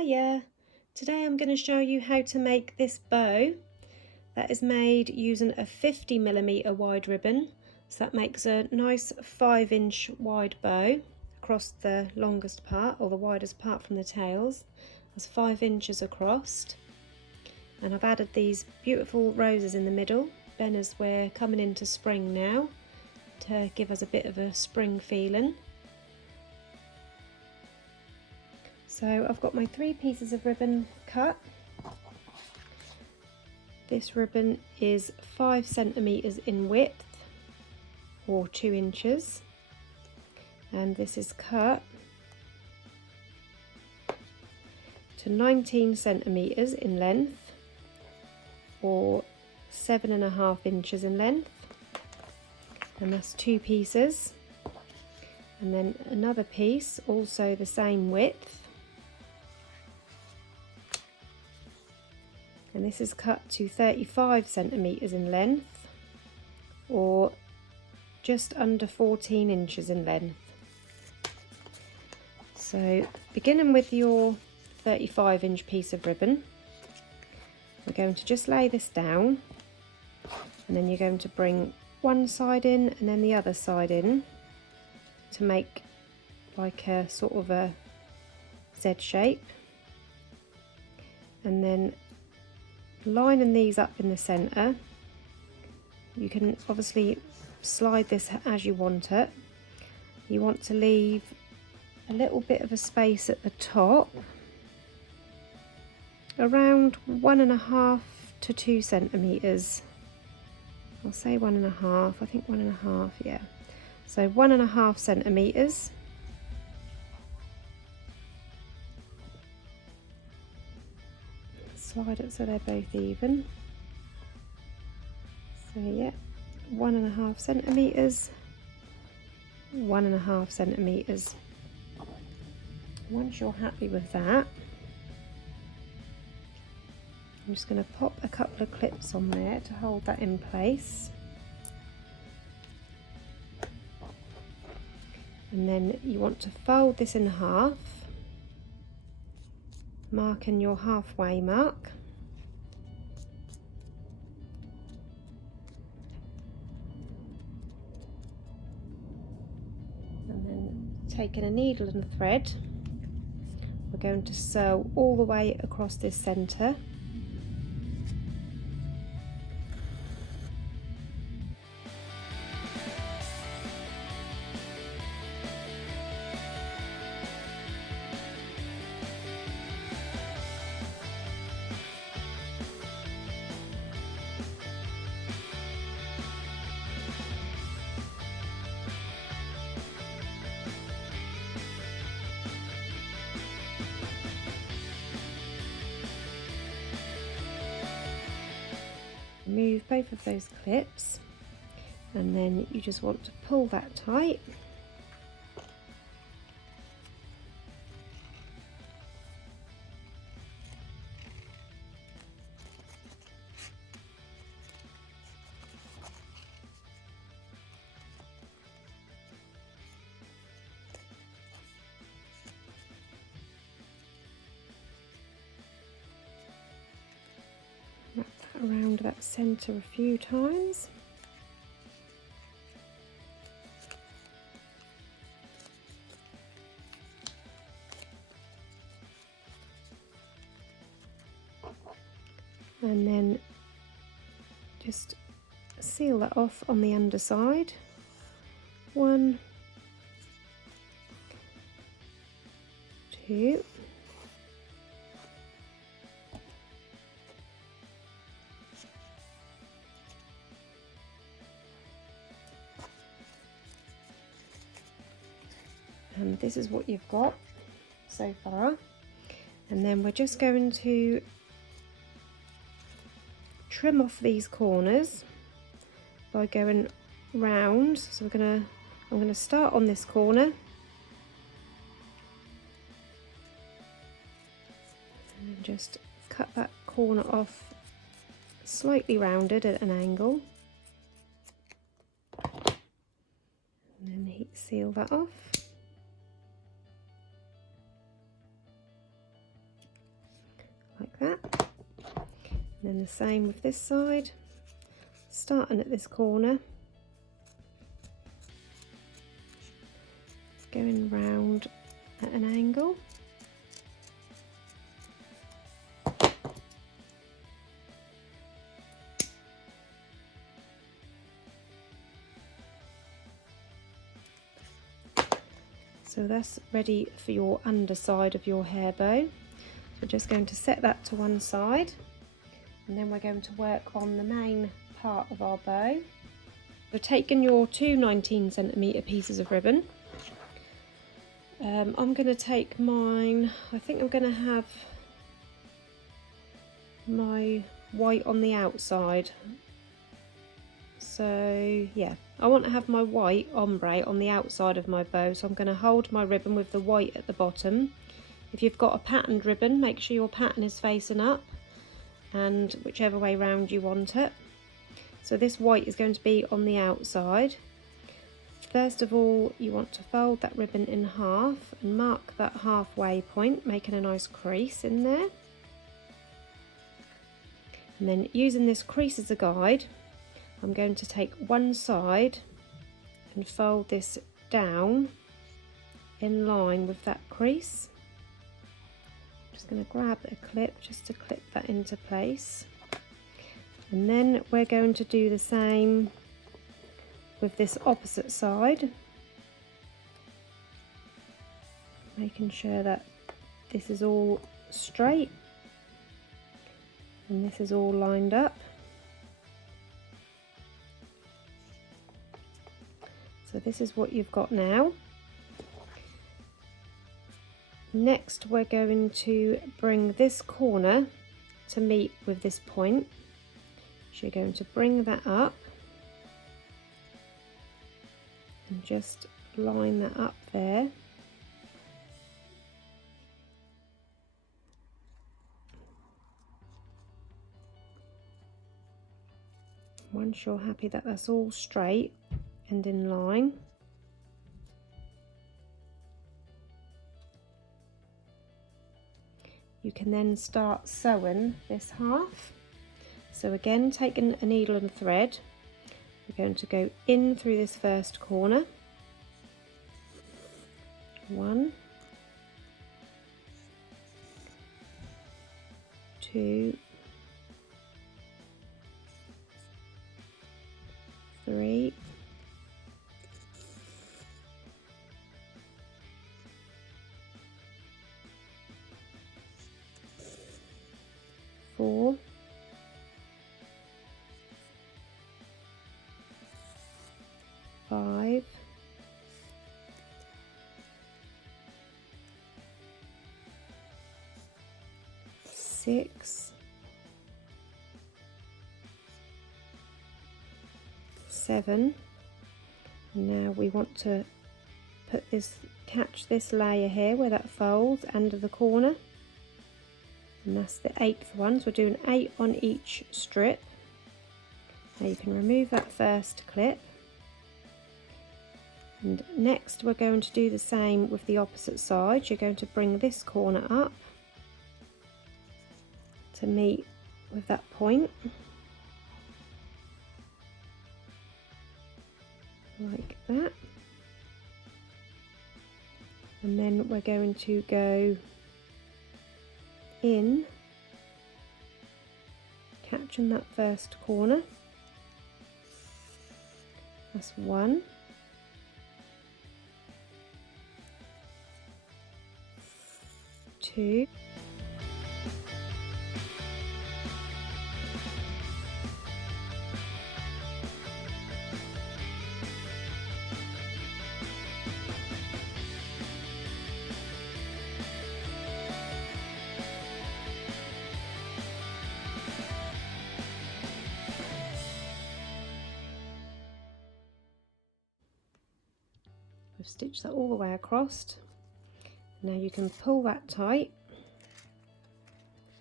Hiya! Today I'm going to show you how to make this bow that is made using a 50mm wide ribbon. So that makes a nice 5-inch wide bow across the longest part, or the widest part from the tails. That's 5 inches across. And I've added these beautiful roses in the middle, then as we're coming into spring now, to give us a bit of a spring feeling. So I've got my 3 pieces of ribbon cut. This ribbon is 5 centimeters in width, or 2 inches, and this is cut to 19 centimeters in length, or 7.5 inches in length, and that's 2 pieces. And then another piece, also the same width, and this is cut to 35 centimeters in length, or just under 14 inches in length. So beginning with your 35-inch piece of ribbon, we're going to just lay this down, and then you're going to bring one side in and then the other side in to make like a sort of a Z shape, and then lining these up in the center. You can obviously slide this as you want it. You want to leave a little bit of a space at the top, around 1.5 to 2 centimeters. I'll say 1.5, I think 1.5, yeah. So 1.5 centimeters. Slide it so they're both even. So yeah, 1.5 centimeters, 1.5 centimeters. Once you're happy with that, I'm just going to pop a couple of clips on there to hold that in place. And then you want to fold this in half, marking your halfway mark. And then taking a needle and thread, we're going to sew all the way across this centre. Remove both of those clips, and then you just want to pull that tight. Wrap that around that centre a few times. And then just seal that off on the underside. 1, 2, and this is what you've got so far. And then we're just going to trim off these corners by going round. So I'm going to start on this corner and just cut that corner off slightly rounded at an angle, and then heat seal that off. And then the same with this side, starting at this corner, going round at an angle. So that's ready for your underside of your hair bow. We're just going to set that to one side, and then we're going to work on the main part of our bow. We've taken your two 19cm pieces of ribbon. I'm going to take mine, I think I'm going to have my white on the outside. So yeah, I want to have my white ombre on the outside of my bow, so I'm going to hold my ribbon with the white at the bottom. If you've got a patterned ribbon, make sure your pattern is facing up, and whichever way round you want it. So this white is going to be on the outside. First of all, you want to fold that ribbon in half and mark that halfway point, making a nice crease in there. And then using this crease as a guide, I'm going to take one side and fold this down in line with that crease. I'm just going to grab a clip just to clip that into place. And then we're going to do the same with this opposite side, making sure that this is all straight and this is all lined up. So this is what you've got now. Next we're going to bring this corner to meet with this point. So you're going to bring that up and just line that up there. Once you're happy that that's all straight and in line, you can then start sewing this half. So again, taking a needle and thread, we're going to go in through this first corner, 1, 2, 3, 4, 5, 6, 7. And now we want to put this, catch this layer here where that folds under the corner, and that's the 8th one. So we're doing 8 on each strip. Now you can remove that first clip, and next we're going to do the same with the opposite side. You're going to bring this corner up to meet with that point, like that. And then we're going to go in, catching that first corner. That's 1, 2, 've stitched that all the way across. Now you can pull that tight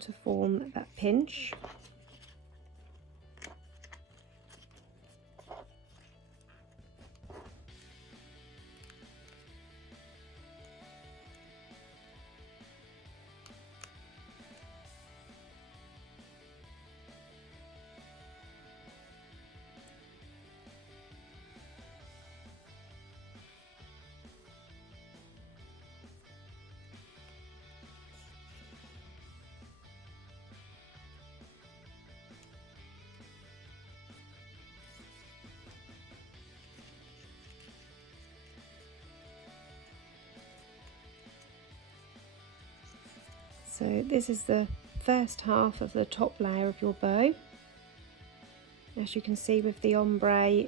to form that pinch. So this is the first half of the top layer of your bow. As you can see with the ombre,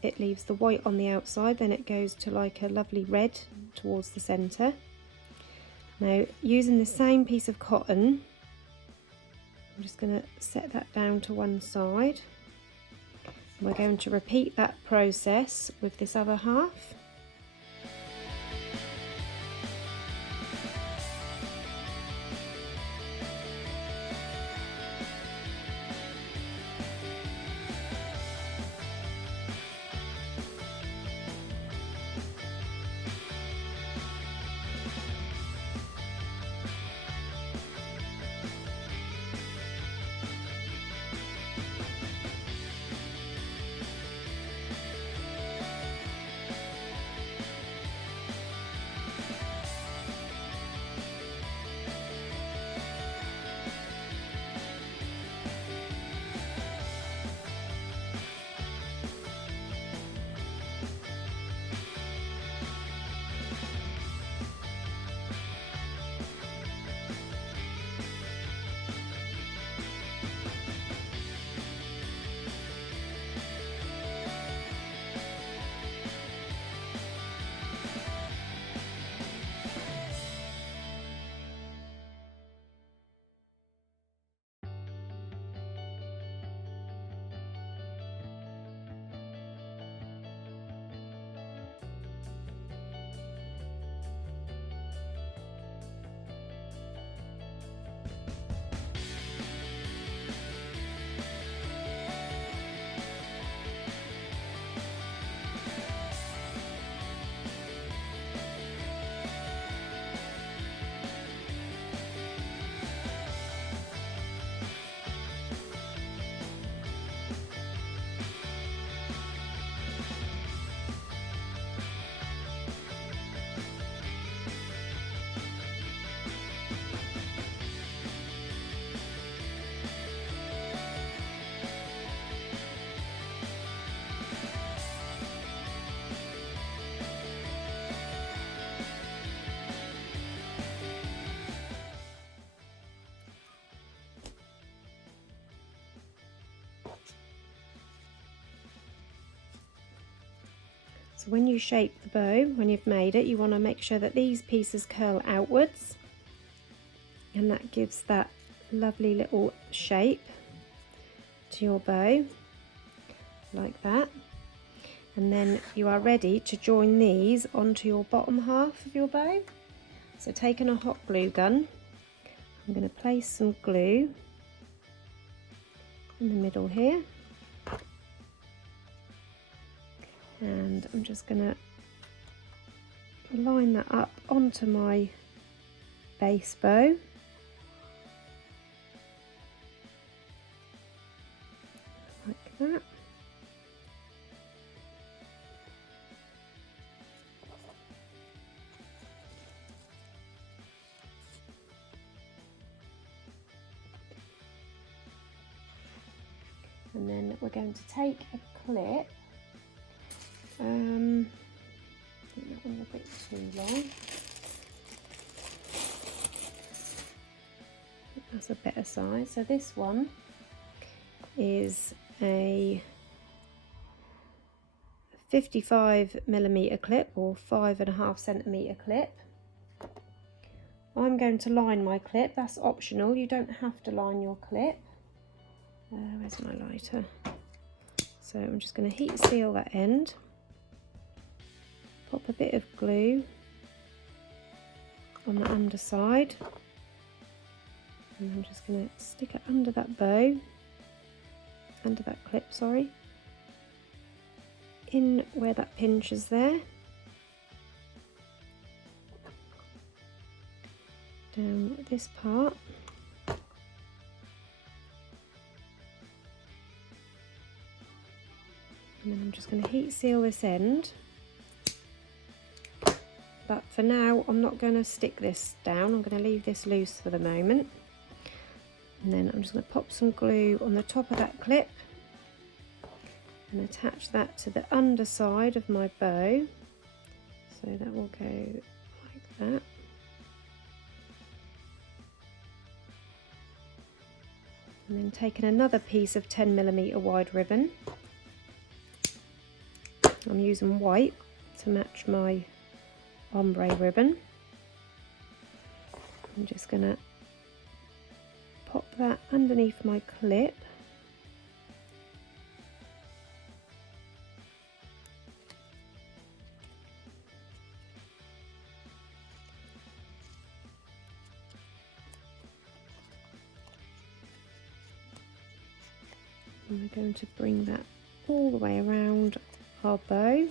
it leaves the white on the outside, then it goes to like a lovely red towards the centre. Now, using the same piece of cotton, I'm just going to set that down to one side. We're going to repeat that process with this other half. So when you shape the bow, when you've made it, you want to make sure that these pieces curl outwards, and that gives that lovely little shape to your bow, like that. And then you are ready to join these onto your bottom half of your bow. So taking a hot glue gun, I'm going to place some glue in the middle here. And I'm just going to line that up onto my base bow. Like that. And then we're going to take a clip. I think that one's a bit too long. That's a better size. So this one is a 55mm clip, or 5.5cm clip. I'm going to line my clip. That's optional. You don't have to line your clip. Where's my lighter? So I'm just going to heat seal that end. Pop a bit of glue on the underside, and I'm just going to stick it under that bow, under that clip, sorry, in where that pinches there, down this part, and then I'm just going to heat seal this end. But for now, I'm not going to stick this down. I'm going to leave this loose for the moment. And then I'm just going to pop some glue on the top of that clip and attach that to the underside of my bow. So that will go like that. And then taking another piece of 10mm wide ribbon. I'm using white to match my ombre ribbon. I'm just going to pop that underneath my clip. And we're going to bring that all the way around our bow.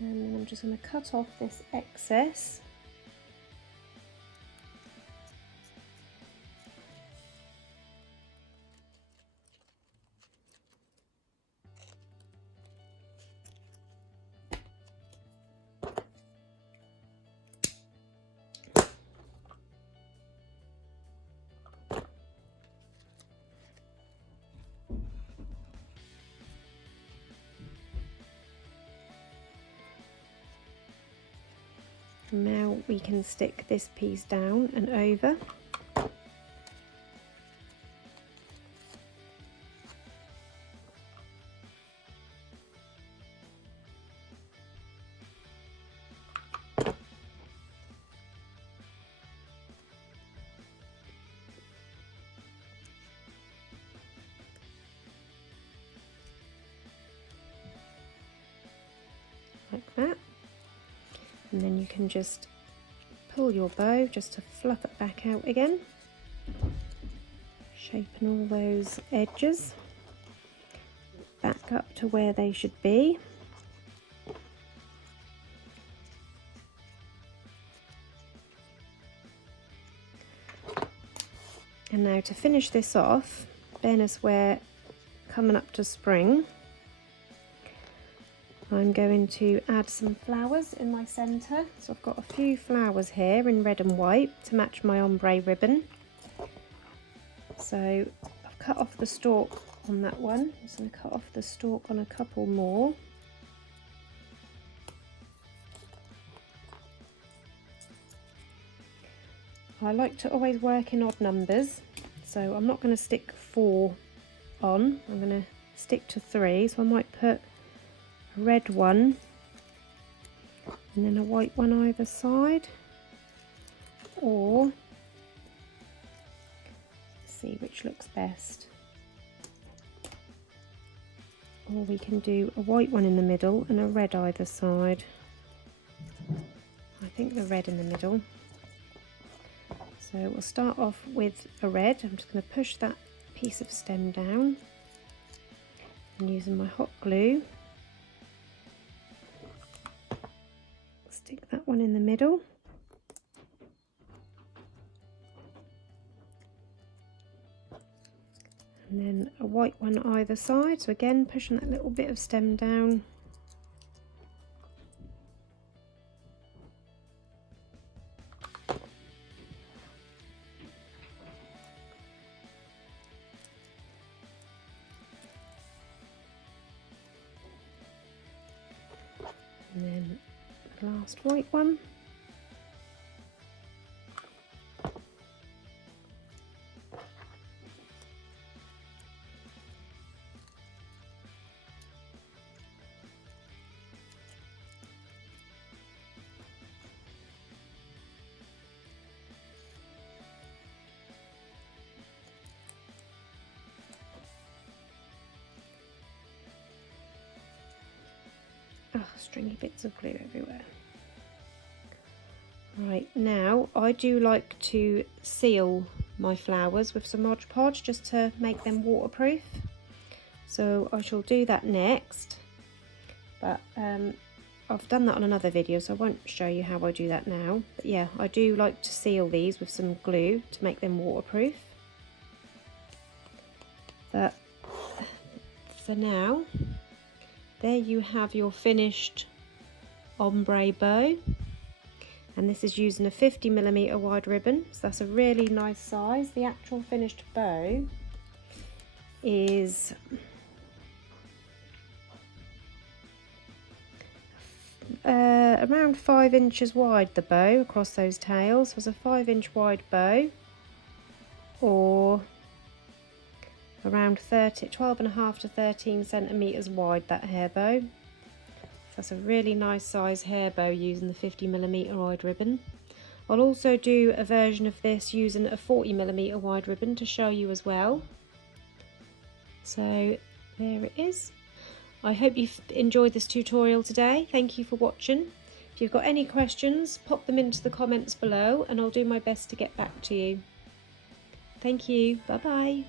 And then I'm just going to cut off this excess. Now we can stick this piece down and over. Like that. And then you can just pull your bow just to fluff it back out again, shaping all those edges back up to where they should be. And now to finish this off, being as we're coming up to spring, I'm going to add some flowers in my centre. So I've got a few flowers here in red and white to match my ombre ribbon. So I've cut off the stalk on that one. I'm just going to cut off the stalk on a couple more. I like to always work in odd numbers, so I'm not going to stick 4 on. I'm going to stick to 3, so I might put a red one and then a white one either side, or see which looks best. Or we can do a white one in the middle and a red either side. I think the red in the middle. So we'll start off with a red. I'm just going to push that piece of stem down and using my hot glue stick that one in the middle. And then a white one either side, so again pushing that little bit of stem down. And then the last white one. Oh, stringy bits of glue everywhere. Right, now I do like to seal my flowers with some Mod Podge just to make them waterproof. So I shall do that next, but I've done that on another video, so I won't show you how I do that now. But yeah, I do like to seal these with some glue to make them waterproof. But for now, there you have your finished ombre bow, and this is using a 50mm wide ribbon, so that's a really nice size. The actual finished bow is around 5 inches wide, the bow across those tails. So it's a 5-inch wide bow, or around 12.5 to 13 centimeters wide, that hair bow. So that's a really nice size hair bow using the 50mm wide ribbon. I'll also do a version of this using a 40mm wide ribbon to show you as well. So there it is. I hope you've enjoyed this tutorial today. Thank you for watching. If you've got any questions, pop them into the comments below and I'll do my best to get back to you. Thank you. Bye bye.